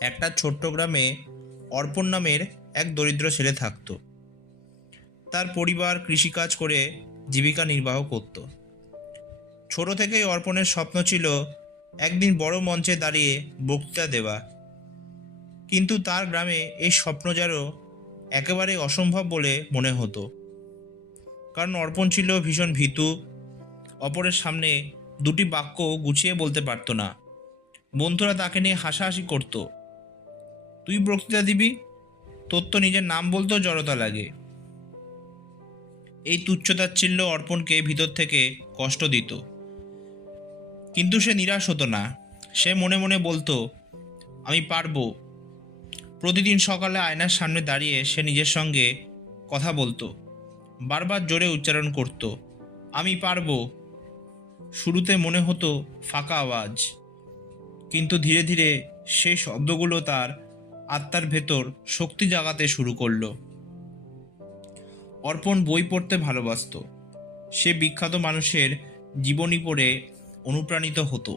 একটা ছোট্ট গ্রামে অর্পণ নামের এক দরিদ্র ছেলে থাকত। তার পরিবার কৃষিকাজ করে জীবিকা নির্বাহ করত। ছোট থেকেই অর্পণের স্বপ্ন ছিল একদিন বড় মঞ্চে দাঁড়িয়ে বক্তৃতা দেওয়া, কিন্তু তার গ্রামে এই স্বপ্ন যেন একেবারে অসম্ভব বলে মনে হতো। কারণ অর্পণ ছিল ভীষণ ভীতু, অপরের সামনে দুটি বাক্য গুছিয়ে বলতে পারত না। বন্ধুরা তাকে নিয়ে হাসাহাসি করত, তুই বক্তৃতা দিবি, তোর তো নিজের নাম বলতেও জড়তা লাগে। এই তুচ্ছতাচ্ছিল্য অর্পণকে ভিতর থেকে কষ্ট দিত, কিন্তু সে নিরাশ হতো না। সে মনে মনে বলতো, আমি পারবো। প্রতিদিন সকালে আয়নার সামনে দাঁড়িয়ে সে নিজের সঙ্গে কথা বলতো, বারবার জোরে উচ্চারণ করত, আমি পারবো। শুরুতে মনে হতো ফাঁকা আওয়াজ, কিন্তু ধীরে ধীরে সেই শব্দগুলো তার আত্মার ভেতর শক্তি জাগাতে শুরু করলো। অর্পণ বই পড়তে ভালোবাসত। সে বিখ্যাত মানুষের জীবনী পড়ে অনুপ্রাণিত হতো,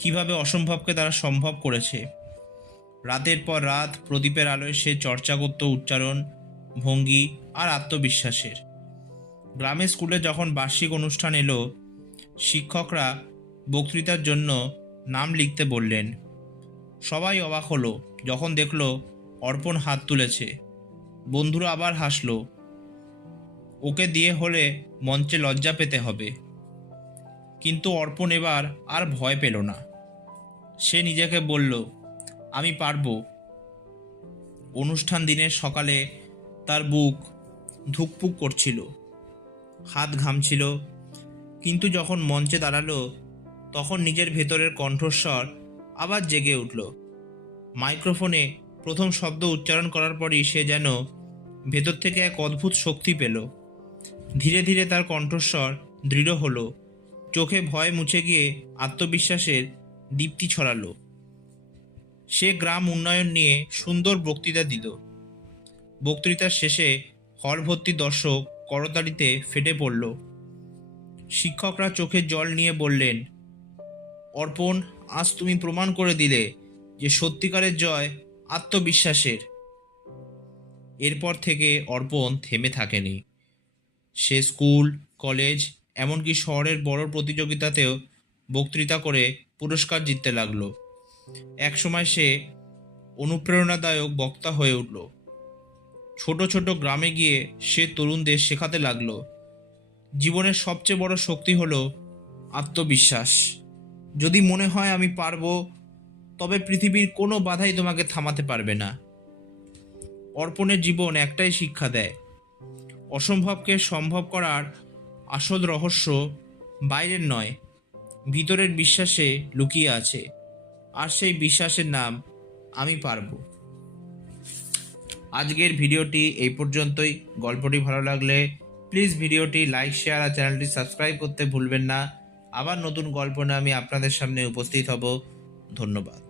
কিভাবে অসম্ভবকে তারা সম্ভব করেছে। রাতের পর রাত প্রদীপের আলোয় সে চর্চা করত উচ্চারণ, ভঙ্গি আর আত্মবিশ্বাসের। গ্রামের স্কুলে যখন বার্ষিক অনুষ্ঠান এলো, শিক্ষকরা বক্তৃতার জন্য নাম লিখতে বললেন। সবাই অবাক হলো যখন দেখলো অর্পণ হাত তুলেছে। বন্ধুরা আবার হাসলো, ওকে দিয়ে হলে মঞ্চে লজ্জা পেতে হবে। কিন্তু অর্পণ এবার আর ভয় পেল না। সে নিজেকে বলল, আমি পারবো। অনুষ্ঠান দিনের সকালে তার বুক ধুকপুক করছিল, হাত ঘামছিল, কিন্তু যখন মঞ্চে দাঁড়ালো তখন নিজের ভেতরের কণ্ঠস্বর আবার জেগে উঠল। মাইক্রোফোনে প্রথম শব্দ উচ্চারণ করার পরই সে যেন ভেতর থেকে এক অদ্ভুত শক্তি পেল। ধীরে ধীরে তার কণ্ঠস্বর দৃঢ় হলো, চোখে ভয় মুছে গিয়ে আত্মবিশ্বাসের দীপ্তি ছড়ালো। সে গ্রাম উন্নয়ন নিয়ে সুন্দর বক্তৃতা দিল। বক্তৃতার শেষে হল ভর্তি দর্শক করতালিতে ফেটে পড়ল। শিক্ষকরা চোখে জল নিয়ে বললেন, অর্পণ, আজ তুমি প্রমাণ করে দিলে যে সত্যিকারের জয় আত্মবিশ্বাসের। এরপর থেকে অর্পণ থেমে থাকেনি। সে স্কুল, কলেজ, এমনকি শহরের বড় প্রতিযোগিতাতেও বক্তৃতা করে পুরস্কার জিততে লাগলো। একসময় সে অনুপ্রেরণাদায়ক বক্তা হয়ে উঠল। ছোট ছোট গ্রামে গিয়ে সে তরুণদের শেখাতে লাগলো, জীবনের সবচেয়ে বড় শক্তি হলো আত্মবিশ্বাস। যদি মনে হয় আমি পারবো, তবে পৃথিবীর কোনো বাধাই তোমাকে থামাতে পারবে না। অর্পণের জীবন একটাই শিক্ষা দেয়, অসম্ভবকে সম্ভব করার আসল রহস্য বাইরের নয়, ভিতরের বিশ্বাসে লুকিয়ে আছে। আর সেই বিশ্বাসের নাম আমি পারবো। আজকের ভিডিওটি এই পর্যন্তই। গল্পটি ভালো লাগলে প্লিজ ভিডিওটি লাইক, শেয়ার আর চ্যানেলটি সাবস্ক্রাইব করতে ভুলবেন না। আবার নতুন গল্প নিয়ে আমি আপনাদের সামনে উপস্থিত হব। ধন্যবাদ।